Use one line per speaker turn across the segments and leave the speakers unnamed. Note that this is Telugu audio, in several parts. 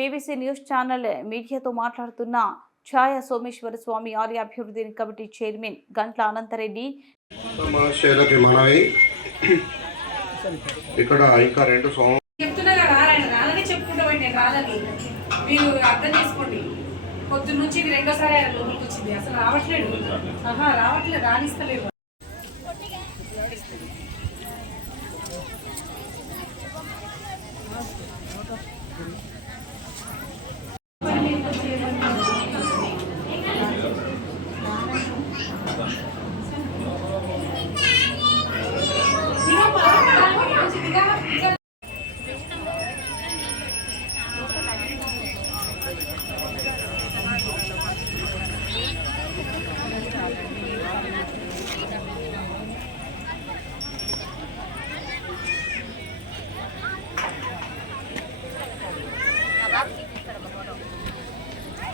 పీవీసీ న్యూస్ ఛానల్ మీడియాతో మాట్లాడుతున్న ఛాయా సోమేశ్వర స్వామి ఆలయ అభివృద్ధి కమిటీ చైర్మన్ గంట్ల అనంతరెడ్డి.
మనవి. ఇక్కడ ఇంకా రెండు
మీరు అర్థం చేసుకోండి. పొద్దున్న నుంచి ఇది రెండోసారి ఆయన లోపలికి వచ్చింది. అసలు రావట్లేదు. ఆహా రావట్లేదు రాణిస్తలేదు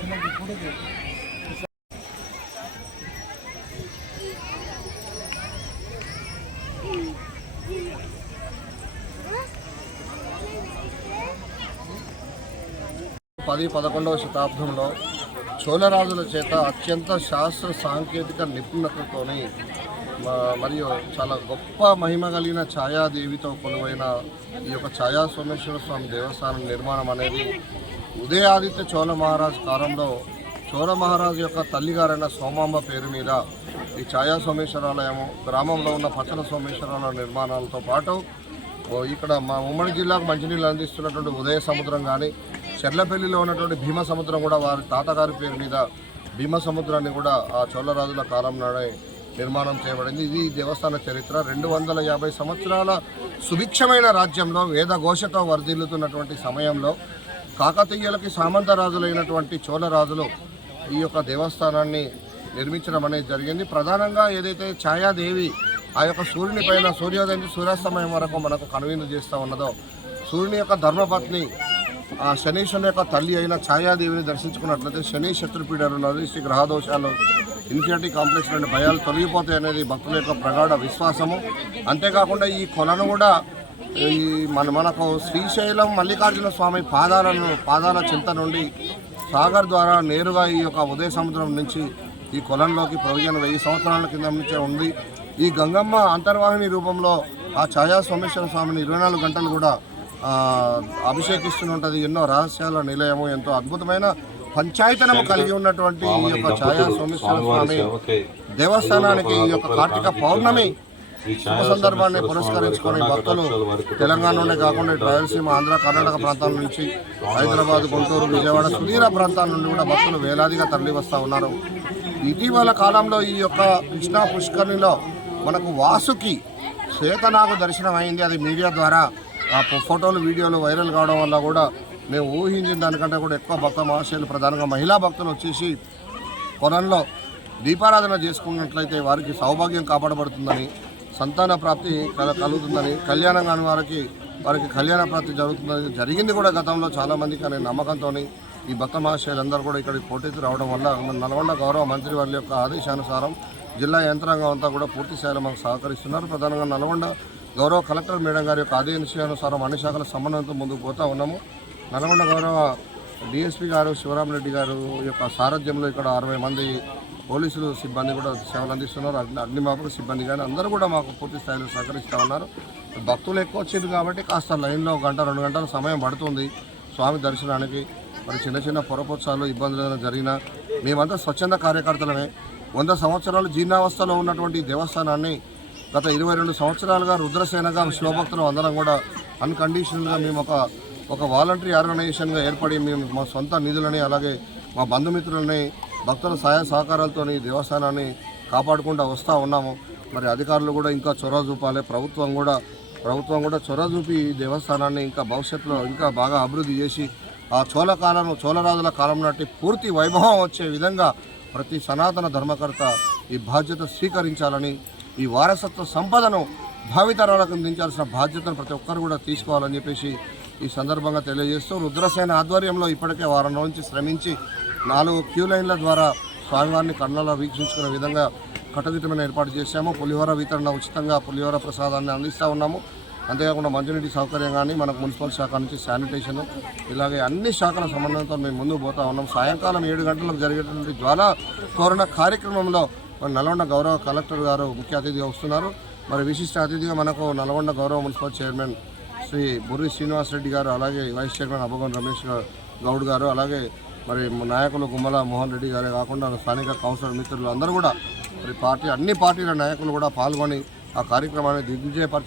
పది పదకొండవ శతాబ్దంలో చోళరాజుల చేత అత్యంత శాస్త్ర సాంకేతిక నిపుణతతోని మరియు చాలా గొప్ప మహిమ కలిగిన ఛాయాదేవితో కొలువైన ఈ యొక్క ఛాయా సోమేశ్వర స్వామి దేవస్థానం నిర్మాణం అనేది ఉదయాదిత్య చోళ మహారాజ్ కాలంలో చోళ మహారాజు యొక్క తల్లిగారైన సోమాంబ పేరు మీద ఈ ఛాయా సోమేశ్వరాలయము గ్రామంలో ఉన్న పచ్చల సోమేశ్వరాల నిర్మాణాలతో పాటు ఇక్కడ మా ఉమ్మడి జిల్లాకు మంచినీళ్ళు అందిస్తున్నటువంటి ఉదయ సముద్రం కానీ చెర్లపల్లిలో ఉన్నటువంటి భీమ సముద్రం కూడా వారి తాతగారి పేరు మీద భీమ సముద్రాన్ని కూడా ఆ చోళరాజుల కాలం నాడే నిర్మాణం చేయబడింది. ఇది దేవస్థాన చరిత్ర. రెండు వందల యాభై సంవత్సరాల సుభిక్షమైన రాజ్యంలో వేద ఘోషతో వర్ధిల్లుతున్నటువంటి సమయంలో కాకతీయులకి సామంత రాజులైనటువంటి చోళరాజులు ఈ యొక్క దేవస్థానాన్ని నిర్మించడం అనేది జరిగింది. ప్రధానంగా ఏదైతే ఛాయాదేవి ఆ యొక్క సూర్యుని పైన సూర్యోదయం సూర్యాస్తమయం వరకు మనకు కనువిందు చేస్తూ ఉన్నదో సూర్యుని యొక్క ధర్మపత్ని ఆ శనీశ్వరుని యొక్క తల్లి అయిన ఛాయాదేవిని దర్శించుకున్నట్లయితే శని శత్రుపీడలు నరిసి గ్రహదోషాలు ఇన్ఫినిటీ కాంప్లెక్స్ నుండి భయాలు తొలగిపోతాయి అనేది భక్తుల యొక్క ప్రగాఢ విశ్వాసము. అంతేకాకుండా ఈ కొలను కూడా ఈ మన మనకు శ్రీశైలం మల్లికార్జున స్వామి పాదాలను పాదాల చింత నుండి సాగర్ ద్వారా నేరుగా ఈ యొక్క ఉదయ సముద్రం నుంచి ఈ కొలంలోకి ప్రొవిజన్ వెయ్యి సంవత్సరాల కింద నుంచే ఉంది. ఈ గంగమ్మ అంతర్వాహిని రూపంలో ఆ ఛాయా సోమేశ్వర స్వామిని ఇరవై నాలుగు గంటలు కూడా ఆ, అభిషేకిస్తుంటుంది ఎన్నో రహస్యాల నిలయము ఎంతో అద్భుతమైన పంచాయతనము కలిగి ఉన్నటువంటి ఈ యొక్క ఛాయా సోమేశ్వర స్వామి దేవస్థానానికి ఈ యొక్క కార్తీక పౌర్ణమి శుభ సందర్భాన్ని పురస్కరించుకొని భక్తులు తెలంగాణలోనే కాకుండా రాయలసీమ ఆంధ్ర కర్ణాటక ప్రాంతాల నుంచి హైదరాబాద్ గుంటూరు విజయవాడ సుదీర ప్రాంతాల నుండి కూడా భక్తులు వేలాదిగా తరలి వస్తూ ఉన్నారు. ఇటీవల కాలంలో ఈ యొక్క కృష్ణా పుష్కరిణిలో మనకు వాసుకి శ్వేతనాగు దర్శనం అయింది. అది మీడియా ద్వారా ఆ ఫోటోలు వీడియోలు వైరల్ కావడం వల్ల కూడా మేము ఊహించిన దానికంటే కూడా ఎక్కువ భక్త మహాశయులు ప్రధానంగా మహిళా భక్తులు వచ్చేసి పొలంలో దీపారాధన చేసుకున్నట్లయితే వారికి సౌభాగ్యం కాపాడబడుతుందని సంతాన ప్రాప్తి కల- కలుగుతుందని కళ్యాణం కాని వారికి వారికి కళ్యాణ ప్రాప్తి జరుగుతుందని జరిగింది కూడా గతంలో చాలా మందికి అనే నమ్మకంతో ఈ భక్త మహాశయులందరూ కూడా ఇక్కడికి పోటీకి రావడం వల్ల మన నల్గొండ గౌరవ మంత్రి వారి యొక్క ఆదేశానుసారం జిల్లా యంత్రాంగం అంతా కూడా పూర్తి స్థాయిలో మాకు సహకరిస్తున్నారు. ప్రధానంగా నల్గొండ గౌరవ కలెక్టర్ మేడం గారి యొక్క ఆదేశానుసారం అన్ని శాఖల సమన్వయంతో ముందుకు పోతా ఉన్నాము. నల్గొండ గౌరవ డిఎస్పీ గారు శివరామరెడ్డి గారు యొక్క సారథ్యంలో ఇక్కడ అరవై మంది పోలీసులు సిబ్బంది కూడా సేవలు అందిస్తున్నారు. అగ్ని అగ్నిమాపక సిబ్బంది కానీ అందరూ కూడా మాకు పూర్తి స్థాయిలో సహకరిస్తూ ఉన్నారు. భక్తులు ఎక్కువ వచ్చింది కాబట్టి కాస్త లైన్లో ఒక గంట రెండు గంటల సమయం పడుతుంది స్వామి దర్శనానికి. మరి చిన్న చిన్న పొరపొత్సాలు ఇబ్బందులు ఏదైనా జరిగినా మేమంతా స్వచ్ఛంద కార్యకర్తలమే. వంద సంవత్సరాలు జీర్ణావస్థలో ఉన్నటువంటి దేవస్థానాన్ని గత ఇరవై రెండు సంవత్సరాలుగా రుద్రసేనగా శివభక్తులు అందరం కూడా అన్కండిషనల్గా మేము ఒక ఒక వాలంటరీ ఆర్గనైజేషన్గా ఏర్పడి మేము మా సొంత నిధులని అలాగే మా బంధుమిత్రులని భక్తుల సహాయ సహకారాలతో ఈ దేవస్థానాన్ని కాపాడుకుంటూ వస్తూ ఉన్నాము. మరి అధికారులు కూడా ఇంకా చొరవ చూపాలి. ప్రభుత్వం కూడా ప్రభుత్వం కూడా చొరవ చూపి ఈ దేవస్థానాన్ని ఇంకా భవిష్యత్తులో ఇంకా బాగా అభివృద్ధి చేసి ఆ చోళ కాలం చోళరాజుల కాలం నాటి పూర్తి వైభవం వచ్చే విధంగా ప్రతి సనాతన ధర్మకర్త ఈ బాధ్యత స్వీకరించాలని ఈ వారసత్వ సంపదను భావితరాలకు అందించాల్సిన బాధ్యతను ప్రతి ఒక్కరు కూడా తీసుకోవాలని చెప్పేసి ఈ సందర్భంగా తెలియజేస్తూ రుద్రసేన ఆధ్వర్యంలో ఇప్పటికే వారం నుంచి శ్రమించి నాలుగు క్యూ లైన్ల ద్వారా స్వామివారిని కళ్ళలో వీక్షించుకునే విధంగా కట్టుదిట్టమైన ఏర్పాటు చేశాము. పులిహోర వితరణ ఉచితంగా పులిహోర ప్రసాదాన్ని అందిస్తూ ఉన్నాము. అంతేకాకుండా మంచినీటి సౌకర్యం కానీ మనకు మున్సిపల్ శాఖ నుంచి శానిటేషన్ ఇలాగే అన్ని శాఖల సమన్వయంతో మేము ముందుకు పోతా ఉన్నాం సాయంకాలం ఏడు గంటలకు జరిగేటువంటి జ్వాలా తోరణ కార్యక్రమంలో మన నల్గొండ గౌరవ కలెక్టర్ గారు ముఖ్య అతిథిగా వస్తున్నారు. మరి విశిష్ట అతిథిగా మనకు నల్గొండ గౌరవ మున్సిపల్ చైర్మన్ శ్రీ బుర్రి శ్రీనివాస్ రెడ్డి గారు అలాగే వైస్ చైర్మన్ అభగం రమేష్ గౌడ్ గారు అలాగే మరి నాయకులు గుమ్మల మోహన్ రెడ్డి గారే కాకుండా స్థానిక కౌన్సిలర్ మిత్రులు అందరూ కూడా మరి పార్టీ అన్ని పార్టీల నాయకులు కూడా పాల్గొని ఆ కార్యక్రమాన్ని దిగ్విజయపరిచి